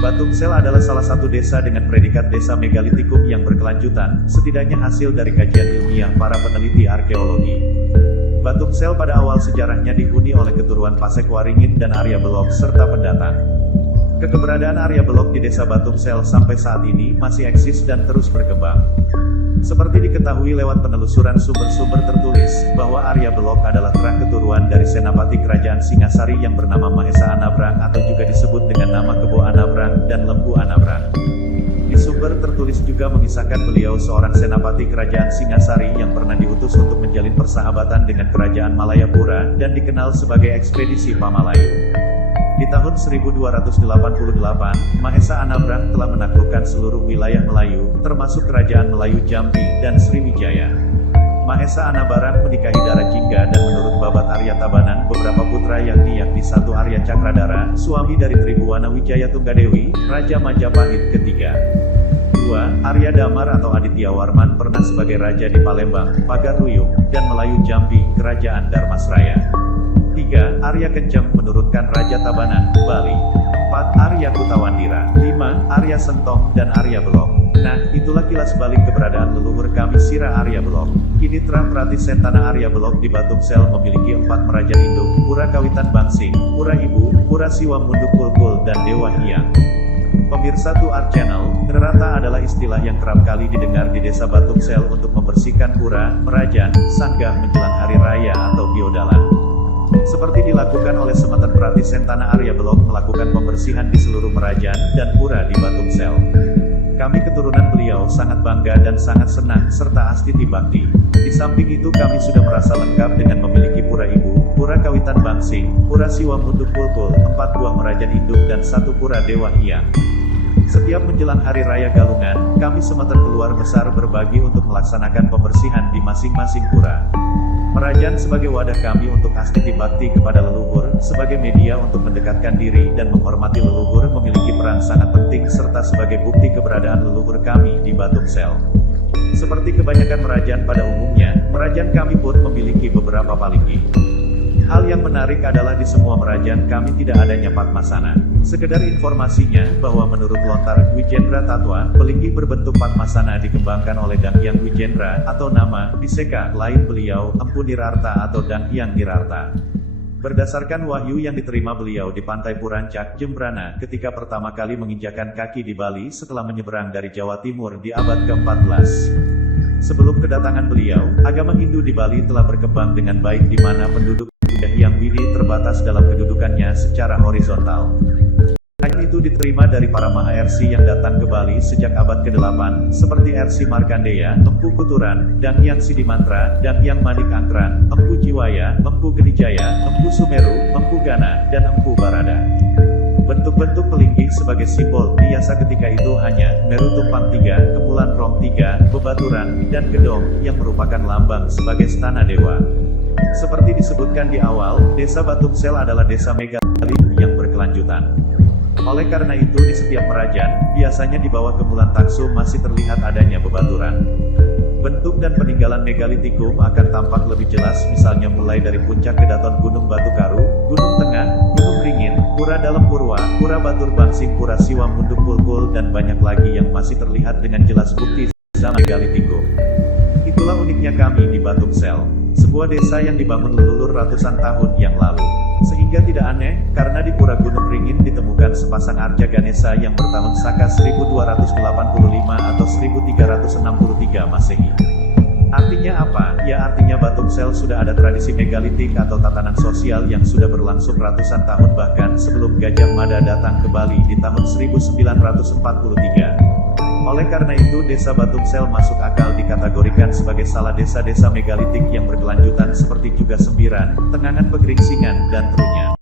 Batumsel adalah salah satu desa dengan predikat desa megalitikum yang berkelanjutan, setidaknya hasil dari kajian ilmiah para peneliti arkeologi. Batumsel pada awal sejarahnya dihuni oleh keturunan Pasekwaringin dan Arya Belok serta pendatang. Keberadaan Arya Belok di desa Batumsel sampai saat ini masih eksis dan terus berkembang. Seperti diketahui lewat penelusuran sumber-sumber tertulis, bahwa Arya Belok adalah terah keturunan dari Senapati Kerajaan Singasari yang bernama Mahesa Anabrang atau juga disebut dengan nama Kebo Anabrang dan Lembu Anabrang. Di sumber tertulis juga mengisahkan beliau seorang Senapati Kerajaan Singasari yang pernah diutus untuk menjalin persahabatan dengan Kerajaan Malayapura dan dikenal sebagai Ekspedisi Pamalayu. Di tahun 1288, Mahesa Anabrang telah menaklukkan seluruh wilayah Melayu, termasuk Kerajaan Melayu Jambi dan Sriwijaya. Mahesa Anabarang menikahi Dara Jingga dan menurut Babat Arya Tabanan beberapa putra yakni satu Arya Cakradara, suami dari Tribuwana Wijaya Tunggadewi, Raja Majapahit ketiga. 2. Arya Damar atau Aditya Warman pernah sebagai raja di Palembang, Pagaruyung, dan Melayu Jambi, Kerajaan Darmasraya. 3. Arya Kenceng menurutkan Raja Tabanan, Bali. 4. Arya Kutawandira. 5. Arya Sentong dan Arya Belok. Nah, itulah kilas balik keberadaan leluhur kami Sira Arya Belok. Kini terah perhati Sentana Arya Belok di Batumsel memiliki 4 merajan induk, Pura Kawitan Bangsing, Pura Ibu, Pura Siwa Munduk Kulkul dan Dewa Hyang. Pemirsa 2R Channel, nerata adalah istilah yang kerap kali didengar di desa Batumsel untuk membersihkan pura, merajan, sanggah menjelang hari raya atau biodalan. Seperti dilakukan oleh Semeton Prati Sentana Arya Belok melakukan pembersihan di seluruh merajan dan pura di Batumsel. Kami keturunan beliau sangat bangga dan sangat senang serta astiti bakti. Di samping itu kami sudah merasa lengkap dengan memiliki Pura Ibu, Pura Kawitan Bangsing, Pura Siwa Munduk Kulkul, 4 buah merajan induk dan 1 Pura Dewa Hyang. Setiap menjelang Hari Raya Galungan, kami Semeton keluar besar berbagi untuk melaksanakan pembersihan di masing-masing pura. Merajan sebagai wadah kami untuk astiti bakti kepada leluhur, sebagai media untuk mendekatkan diri dan menghormati leluhur memiliki peran sangat penting serta sebagai bukti keberadaan leluhur kami di Batumsel. Seperti kebanyakan merajan pada umumnya, merajan kami pun memiliki beberapa palinggi. Hal yang menarik adalah di semua merajan kami tidak adanya Padmasana. Sekedar informasinya, bahwa menurut lontar Wijendra Tatwa, pelinggi berbentuk Padmasana dikembangkan oleh Dang Hyang Wijendra, atau nama, Biseka, lain beliau, Empu Nirarta atau Dang Hyang Nirarta. Berdasarkan wahyu yang diterima beliau di Pantai Purancak, Jembrana, ketika pertama kali menginjakan kaki di Bali setelah menyeberang dari Jawa Timur di abad ke-14. Sebelum kedatangan beliau, agama Hindu di Bali telah berkembang dengan baik di mana penduduk yang Widi terbatas dalam kedudukannya secara horizontal. Hal itu diterima dari para Maha-Ersi yang datang ke Bali sejak abad ke-8, seperti Ersi Markandeya, Empu Kuturan, Dang Hyang Sidimantra, Dang Hyang Manik Angkran, Empu Jiwaya, Empu Gedijaya, Empu Sumeru, Empu Gana, dan Empu Barada. Bentuk-bentuk pelinggi sebagai simbol biasa ketika itu hanya Meru Tumpang 3, Kemulan Rong 3, Bebaturan, dan Gedong, yang merupakan lambang sebagai stana dewa. Seperti disebutkan di awal, desa Batumsel adalah desa megalitik yang berkelanjutan. Oleh karena itu di setiap merajan, biasanya di bawah Kemulan Taksum masih terlihat adanya bebaturan. Bentuk dan peninggalan megalitikum akan tampak lebih jelas misalnya mulai dari puncak kedaton Gunung Batu Karu, Gunung Tengah, Gunung Ringin, Pura Dalam Purwa, Pura Batur Bangsing, Pura Siwa Munduk Kulkul dan banyak lagi yang masih terlihat dengan jelas bukti zaman megalitikum. Itulah uniknya kami di Batumsel, sebuah desa yang dibangun leluhur ratusan tahun yang lalu. Sehingga tidak aneh, karena di Pura Gunung Ringin ditemukan sepasang arca Ganesha yang bertahun Saka 1285 atau 1363 Masehi. Artinya apa? Ya artinya Batumsel sudah ada tradisi megalitik atau tatanan sosial yang sudah berlangsung ratusan tahun bahkan sebelum Gajah Mada datang ke Bali di tahun 1943. Oleh karena itu desa Batumsel masuk akal dikategorikan sebagai salah desa-desa megalitik yang berkelanjutan seperti juga Sembiran, Tenganan Pegeringsingan, dan Trunyan.